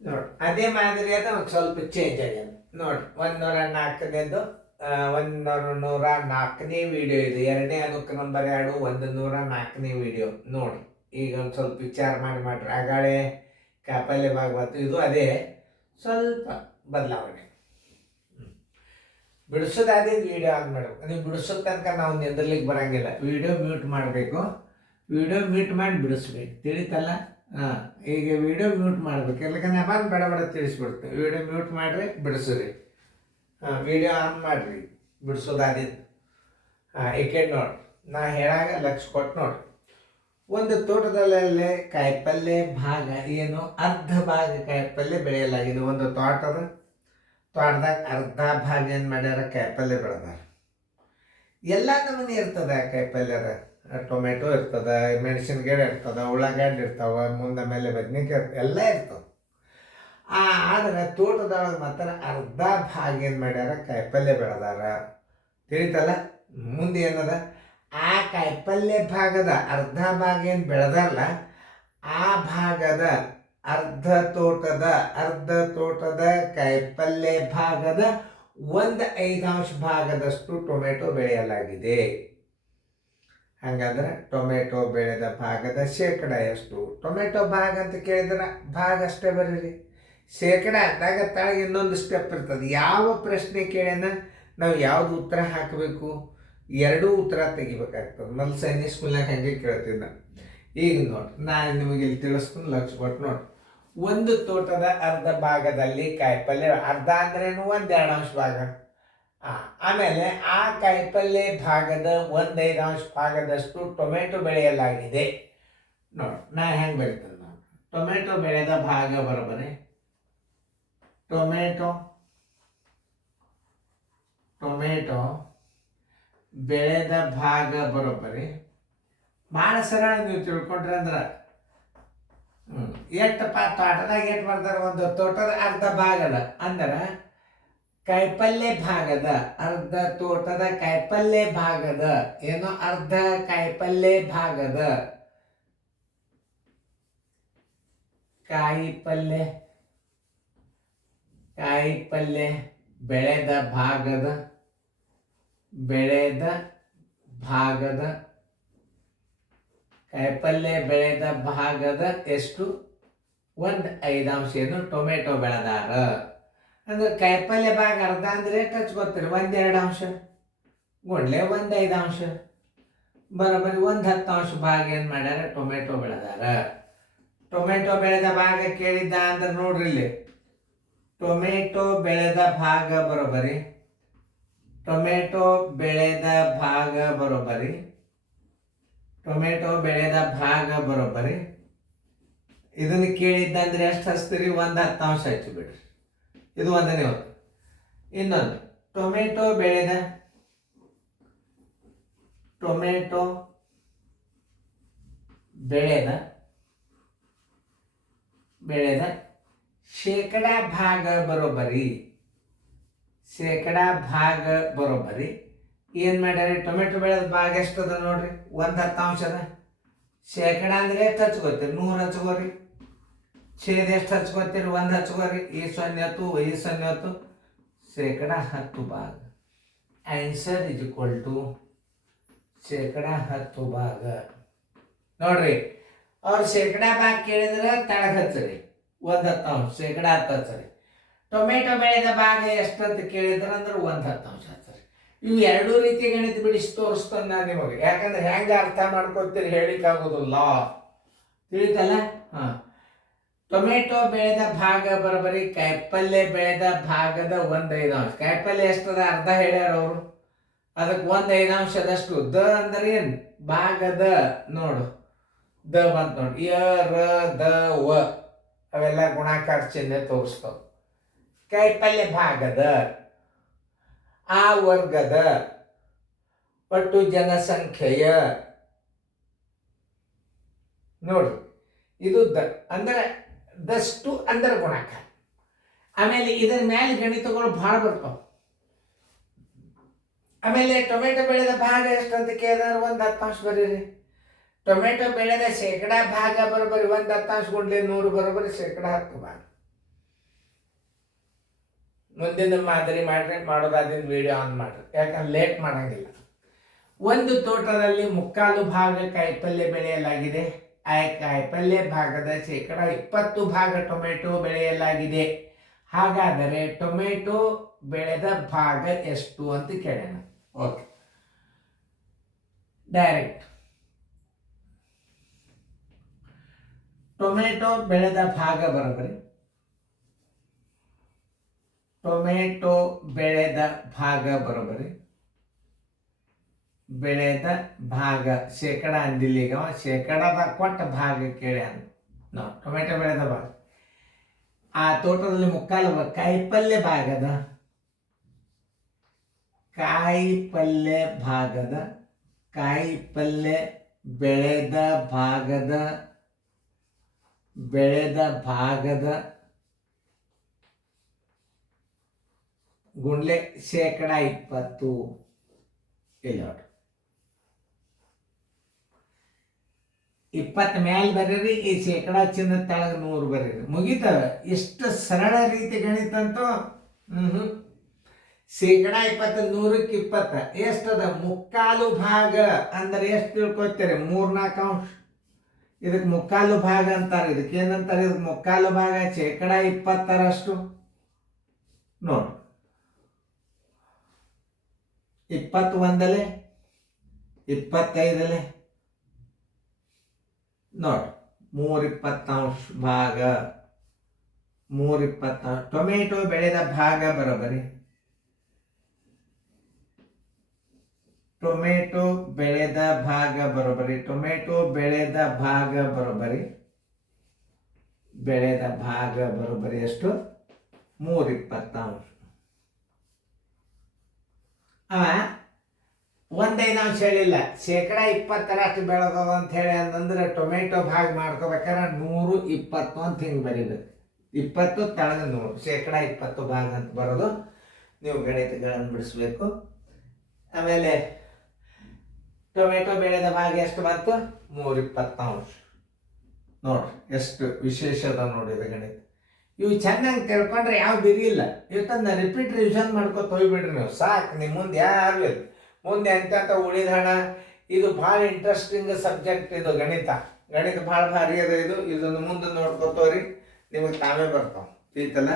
ನೋಡಿ ಅದೇ ಮಾದರಿ ಅದ ಒಂದು ಸ್ವಲ್ಪ ಚೇಂಜ್ ಆಗ್ಯದ ನೋಡಿ. 104ನೇದು 104ನೇ ವಿಡಿಯೋ ಇದು. ಎರಡನೇ ಅದಕ್ಕೆ ನಂಬರ್ 2 104ನೇ ವಿಡಿಯೋ ನೋಡಿ. ಈಗ ಒಂದು ಸ್ವಲ್ಪ ವಿಚಾರ ಮಾಡ್ರಿ. ಆಗಾಳೆ ಕಾಪಲ್ಯ ಭಾಗ ಬಂತು, ಇದು ಅದೇ ಸ್ವಲ್ಪ ಬದಲಾವಣೆ. ಬಿಡಿಸೋದಾದೇ ವಿಡಿಯೋ ಆನ್ ಮಾಡ್ಬೇಕು. ನೀವು ಬಿಡಿಸೋ ತನಕ ನಾವು ನಿಂದಿರ್ಲಿಕ್ಕೆ ಬರಂಗಿಲ್ಲ. ವಿಡಿಯೋ ಮ್ಯೂಟ್ ಮಾಡಬೇಕು, ವಿಡಿಯೋ ಮ್ಯೂಟ್ ಮಾಡಿ ಬಿಡಿಸ್ಬೇಕು, ತಿಳಿತಲ್ಲ? ಹಾಂ, ಈಗ ವಿಡಿಯೋ ಮ್ಯೂಟ್ ಮಾಡ್ಬೇಕು, ಯಾಕಂದ್ರೆ ಅವಾಗ ಬಡ ಬಡ ತಿಳಿಸ್ಬಿಡ್ತೀವಿ. ವಿಡಿಯೋ ಮ್ಯೂಟ್ ಮಾಡಿರಿ, ಬಿಡಿಸ್ರಿ. ಹಾಂ, ವಿಡಿಯೋ ಆನ್ ಮಾಡಿರಿ, ಬಿಡಿಸೋದಾದಿದ್ದು. ಹಾಂ, ಏಕೆ ನೋಡಿ, ನಾ ಹೇಳಾಗ ಲಕ್ಷ ಕೊಟ್ಟು ನೋಡಿ. ಒಂದು ತೋಟದಲ್ಲೇ ಕಾಯಿಪಲ್ಯ ಭಾಗ ಏನು, ಅರ್ಧ ಭಾಗ ಕಾಯಿಪಲ್ಯ ಬೆಳೆಯಲಾಗಿದೆ. ಒಂದು ತೋಟದಾಗ ಅರ್ಧ ಭಾಗ ಏನು ಮಾಡ್ಯಾರ, ಕಾಯಿಪಲ್ಯ ಬೆಳೆದಾರ. ಎಲ್ಲ ನಮೂನಿ ಇರ್ತದೆ ಕಾಯಿಪಲ್ಯದ. ಟೊಮೆಟೊ ಇರ್ತದೆ, ಮೆಣಸಿನ ಗಿಡ ಇರ್ತದೆ, ಉಳ್ಳಾಗಡ್ಡಿ ಇರ್ತಾವೆ, ಮುಂದೆ ಮೇಲೆ ಬದ್ನಿಕಾಯಿ ಎಲ್ಲ ಇರ್ತವೆ. ಆದರೆ ತೋಟದೊಳಗೆ ಮಾತ್ರ ಅರ್ಧ ಭಾಗ ಏನು ಮಾಡ್ಯಾರ, ಕಾಯಿಪಲ್ಯ ಬೆಳೆದಾರ. ತಿಳಿತಲ್ಲ? ಮುಂದೆ ಏನದ, ಆ ಕಾಯಿಪಲ್ಯ ಭಾಗದ ಅರ್ಧ ಭಾಗ ಏನು ಬೆಳೆದಾರಲ್ಲ, ಆ ಭಾಗದ ಅರ್ಧ ತೋಟದ ಕಾಯಿಪಲ್ಯ ಭಾಗದ 1/5 ಭಾಗದಷ್ಟು ಟೊಮೆಟೊ ಬೆಳೆಯಲಾಗಿದೆ. ಹಾಗಾದ್ರೆ ಟೊಮೆಟೊ ಬೆಳೆದ ಭಾಗದ ಶೇಕಡ ಎಷ್ಟು? ಟೊಮೆಟೊ ಭಾಗ ಅಂತ ಕೇಳಿದ್ರೆ ಭಾಗ ಅಷ್ಟೇ ಬರೀರಿ. ಶೇಕಡ ಅಂದಾಗ ತಾಳಿಗೆ ಇನ್ನೊಂದು ಸ್ಟೆಪ್ ಇರ್ತದೆ. ಯಾವ ಪ್ರಶ್ನೆ ಕೇಳ್ಯಾನ ನಾವು ಯಾವುದು ಉತ್ತರ ಹಾಕಬೇಕು, ಎರಡೂ ಉತ್ತರ ತೆಗಿಬೇಕಾಗ್ತದೆ. ಮೊದಲು ಸೈನಿಕ್ ಸ್ಕೂಲ್ನಾಗ ಹಾಗೆ ಕೇಳ್ತಿದ್ದ. ಈಗ ನೋಡಿ, ನಾನು ನಿಮಗೆ ಇಲ್ಲಿ ತಿಳಿಸ್ತೀನಿ, ಲಕ್ಷ ಕೊಟ್ಟು ನೋಡಿ. ಒಂದು ತೋಟದ ಅರ್ಧ ಭಾಗದಲ್ಲಿ ಕಾಯಿಪಲ್ಯ, ಅರ್ಧ ಅಂದ್ರೇನು 1/2 ಭಾಗ. ಆಮೇಲೆ ಆ ಕಾಯಿಪಲ್ಯ ಭಾಗದ 1/5 ಭಾಗದಷ್ಟು ಟೊಮೆಟೊ ಬೆಳೆಯಲಾಗಿದೆ. ನೋಡಿ, ನಾ ಹೆಂಗೆ ಬೆಳಿತೇನೆ ನಾನು. ಟೊಮೆಟೊ ಬೆಳೆದ ಭಾಗ ಬರೋಬ್ಬರಿ, ಟೊಮೆಟೊ ಬೆಳೆದ ಭಾಗ ಬರೋಬ್ಬರಿ. ಭಾಳ ಸರಳ ನೀವು ತಿಳ್ಕೊಂಡ್ರೆ ಅಂದ್ರೆ, ಎಷ್ಟಪ್ಪ ತೋಟದಾಗ ಎಷ್ಟು ಬರ್ತಾರೆ, ಒಂದು ತೋಟದ ಅರ್ಧ ಭಾಗದ ಅಂದ್ರೆ ಕಾಯಿಪಲ್ಯ ಭಾಗದ ಅರ್ಧ, ತೋಟದ ಕಾಯಿಪಲ್ಯ ಭಾಗದ ಏನೋ ಅರ್ಧ ಕಾಯಿಪಲ್ಯ ಭಾಗದ ಕಾಯಿಪಲ್ಯ ಬೆಳೆದ ಕಾಯಿಪಲ್ಯ ಬೆಳೆದ ಭಾಗದ ಎಷ್ಟು, 1/5 ಏನು ಟೊಮೆಟೊ ಬೆಳೆದಾರ. ಅಂದ್ರೆ ಕಾಯಿಪಲ್ಯ ಭಾಗ ಅರ್ಧ ಅಂದ್ರೆ ಎಷ್ಟು ಹಚ್ಕೋತೀರಿ, 1/2 ಗುಂಡ್ಲೆ 1/5 ಬರೋಬ್ಬರಿ 1/10 ಭಾಗ ಏನು ಮಾಡ್ಯಾರ, ಟೊಮೆಟೊ ಬೆಳೆದಾರ. ಟೊಮೆಟೊ ಬೆಳೆದ ಭಾಗ ಕೇಳಿದ್ದ ಅಂದ್ರೆ ನೋಡ್ರಿ ಇಲ್ಲಿ, ಟೊಮೆಟೊ ಬೆಳೆದ ಭಾಗ ಬರೋಬ್ಬರಿ, ಟೊಮೆಟೊ ಬೆಳೆದ ಭಾಗ ಬರೋಬ್ಬರಿ ಇದನ್ನು ಕೇಳಿದ್ದಂದ್ರೆ ಎಷ್ಟು ಹಚ್ತೀರಿ, 1/10 ಹಚ್ಚಿ ಬಿಡ್ರಿ. ಇದು ಒಂದನೇ ಹೊತ್ತು. ಇನ್ನೊಂದು, ಟೊಮೆಟೊ ಬೆಳೆದ ಶೇಕಡ ಭಾಗ ಬರೋಬ್ಬರಿ ಏನು ಮಾಡ್ಯಾರ, ಟೊಮೆಟೊ ಬೆಳೆದ ಭಾಗ ಎಷ್ಟದ ನೋಡ್ರಿ, 1/10 ಅದ. ಶೇಕಡ ಅಂದ್ರೆ ಎಷ್ಟು ಹಚ್ಕೋತೀರಿ, 100 ಹಚ್ಕೋರಿ. ಛೇದ ಎಷ್ಟು ಹಚ್ಕೋತೀರಿ, 1 ಹಚ್ಕೋರಿ. ಈ 0 ಶೇಕಡ 10 ಭಾಗ. ಆನ್ಸರ್ ಇಸ್ ಈಕ್ವಲ್ ಟು ಶೇಕಡ 10 ಭಾಗ. ನೋಡ್ರಿ, ಅವ್ರು ಶೇಕಡ ಭಾಗ ಕೇಳಿದ್ರೆ ತಳಗ ಹಚ್ಚರಿ, 1/10 ಶೇಕಡ 10 ಹಚ್ಚರಿ. ಟೊಮೆಟೊ ಬೆಳೆದ ಭಾಗ ಎಷ್ಟು ಅಂತ ಕೇಳಿದ್ರೆ ಅಂದ್ರೆ 1/10 ಹಚ್ಚರಿ. ಇವು ಎರಡೂ ರೀತಿ ಗಣಿತ ಬಿಡಿಸಿ ತೋರಿಸ್ತಾನೆ ನಾನು ನಿಮಗೆ. ಯಾಕಂದ್ರೆ ಹೆಂಗೆ ಅರ್ಥ ಮಾಡ್ಕೊತೀರಿ ಹೇಳಿಕ್ಕಾಗೋದಿಲ್ಲ, ತಿಳಿತಲ್ಲ? ಹಾಂ, ಟೊಮೆಟೊ ಬೆಳೆದ ಭಾಗ ಬರೋಬ್ಬರಿ ಕಾಯಿಪಲ್ಯ ಬೆಳೆದ ಭಾಗದ 1/5. ಕಾಯಿಪಲ್ಯ ಎಷ್ಟದ ಅರ್ಧ ಹೇಳ್ಯಾರ ಅವರು, ಅದಕ್ಕೆ 1/5 ದ ಅಂದ್ರೆ ಏನು, ಭಾಗದ. ನೋಡು, ದ ಬಂತ ನೋಡಿ, ಯ ರ ದ ವ ಅವೆಲ್ಲ ಗುಣಾಕಾರ ಚಿಹ್ನೆ ತೋರಿಸ್ತಾವ. ಕಾಯಿಪಲ್ಯ ಭಾಗದ, ಆ ವರ್ಗದ ಒಟ್ಟು ಜನಸಂಖ್ಯೆಯ. ನೋಡ್ರಿ, ಇದು ದ ಅಂದ್ರೆ ದಷ್ಟು ಅಂದ್ರೆ ಗುಣಾಕಾರ. ಆಮೇಲೆ ಇದರ ಮೇಲೆ ಗಣಿತಗಳು ಭಾಳ ಬರ್ತಾವ. ಆಮೇಲೆ ಟೊಮೆಟೊ ಬೆಳೆದ ಭಾಗ ಎಷ್ಟು ಅಂತ ಕೇಳಿದ್ರೆ 1/10 ಬರೀರಿ. ಟೊಮೆಟೊ ಬೆಳೆದ ಶೇಕಡ ಭಾಗ ಬರೋಬ್ಬರಿ 1/10 ಗುಂಡ್ಲೆ 100 ಬರೋಬ್ಬರಿ ಶೇಕಡ 10 ಭಾಗ. ಮುಂದಿನ ಮಾದರಿ ಮಾಡ್ರಿ, ಮಾಡೋದಾದಿಂದ ವಿಡಿಯೋ ಆನ್ ಮಾಡ್ರಿ, ಯಾಕಂದ್ರೆ ಲೇಟ್ ಮಾಡಂಗಿಲ್ಲ. ಒಂದು ತೋಟದಲ್ಲಿ 3/4 ಭಾಗ ಕಾಯಿಪಲ್ಯ ಬೆಳೆಯಲಾಗಿದೆ. ಆ ಕಾಯಿಪಲ್ಯ ಭಾಗದ 20% ಭಾಗ ಟೊಮೆಟೊ ಬೆಳೆಯಲಾಗಿದೆ. ಹಾಗಾದರೆ ಟೊಮೆಟೊ ಬೆಳೆದ ಭಾಗ ಎಷ್ಟು ಅಂತ ಕೇಳೋಣ. ಓಕೆ, ಡೈರೆಕ್ಟ್ ಟೊಮೆಟೊ ಬೆಳೆದ ಭಾಗ ಬರೋಬರಿ. ಟೊಮೆಟೊ ಬೆಳೆದ ಭಾಗ ಬರೋಬರಿ. ಬೆಳೆದ ಭಾಗ ಶೇಕಡ ಅಂದಿಲ್ಲಿಗ ಶೇಕಡದ ಕೊಟ್ಟ ಭಾಗ ಕೇಳ್ಯಾನ ನಾವು. ಟೊಮೆಟೊ ಬೆಳೆದ ಭಾಗ ಆ ತೋಟದಲ್ಲಿ 3/4 ಕಾಯಿಪಲ್ಯ ಭಾಗದ ಕಾಯಿಪಲ್ಯ ಬೆಳೆದ ಭಾಗದ ಗುಂಡ್ಲೆ ಶೇಕಡ 20 ಇಲ್ಲ 20 ಮ್ಯಾಲ ಬರೀರಿ. ಈ ಶೇಕಡ ಚಿನ್ನ ತಳಗ 100 ಬರೀರಿ, ಮುಗಿತವೆ. ಇಷ್ಟು ಸರಳ ರೀತಿ ಗಣಿತ ಅಂತೂ ಶೇಕಡ 20 100ಕ್ಕೆ 20 ಎಷ್ಟದ? 3/4 ಭಾಗ ಅಂದ್ರೆ ಎಷ್ಟು ತಿಳ್ಕೊತೀರಿ? 3/4 ಅಂಶ. ಇದಕ್ಕೆ 3/4 ಭಾಗ ಅಂತಾರೆ. ಇದಕ್ಕೆ ಏನಂತಾರೆ? ಇದಕ್ಕೆ 3/4 ಭಾಗ ಶೇಕಡ 20ರಷ್ಟು ನೋಡಿ. 21 25 ನೋಡಿ, 3/20 ಭಾಗ 3/20. ಟೊಮೆಟೊ ಬೆಳೆದ ಭಾಗ ಬರೋಬರಿ. ಟೊಮೆಟೊ ಬೆಳೆದ ಭಾಗ ಬರೋಬರಿ. ಟೊಮೆಟೊ ಬೆಳೆದ ಭಾಗ ಬರೋಬರಿ. ಬೆಳೆದ ಭಾಗ ಬರೋಬರಿ ಎಷ್ಟು? 3/20. ಒಂದೈದು ಅಂಶ ಹೇಳಿಲ್ಲ, ಶೇಕಡ 20ರಷ್ಟು ಬೆಳೆದವ ಅಂತ ಹೇಳಿ ಅಂತಂದ್ರೆ ಟೊಮೆಟೊ ಭಾಗ ಮಾಡ್ಕೋಬೇಕಾದ್ರೆ 100/20 ಅಂತ ಹಿಂಗೆ ಬರೀಬೇಕು. 20 ತಳಗ 100, ಶೇಕಡ 20 ಭಾಗ ಅಂತ ಬರೋದು. ನೀವು ಗಣಿತಗಳನ್ನು ಬಿಡಿಸ್ಬೇಕು. ಆಮೇಲೆ ಟೊಮೆಟೊ ಬೆಳೆದ ಭಾಗ ಎಷ್ಟು ಬಂತು? 3/20. ನೋಡ್ರಿ ಎಷ್ಟು ವಿಶೇಷ ಅದ ನೋಡಿದ ಗಣಿತ. ಇವು ಚೆನ್ನಾಗಿ ತಿಳ್ಕೊಂಡ್ರೆ ಯಾವ ಬಿರಿ ಇಲ್ಲ. ಇವತ್ತನ್ನ ರಿಪೀಟ್ ರಿವಿಷನ್ ಮಾಡ್ಕೊತ ಹೋಗ್ಬಿಡ್ರಿ ನೀವು, ಸಾಕು. ನಿಮ್ಮ ಮುಂದೆ ಯಾರು ಇಲ್ಲ. ಮುಂದೆ ಎಂತ ಉಳಿದ ಹಣ. ಇದು ಭಾಳ ಇಂಟ್ರೆಸ್ಟಿಂಗ್ ಸಬ್ಜೆಕ್ಟ್. ಇದು ಗಣಿತ ಭಾಳ ಭಾರಿ ಅದ. ಇದನ್ನು ಮುಂದೆ ನೋಡ್ಕೊತವ್ರಿ, ನಿಮಗೆ ತಾವೇ ಬರ್ತಾವ. ಐತಲ್ಲ.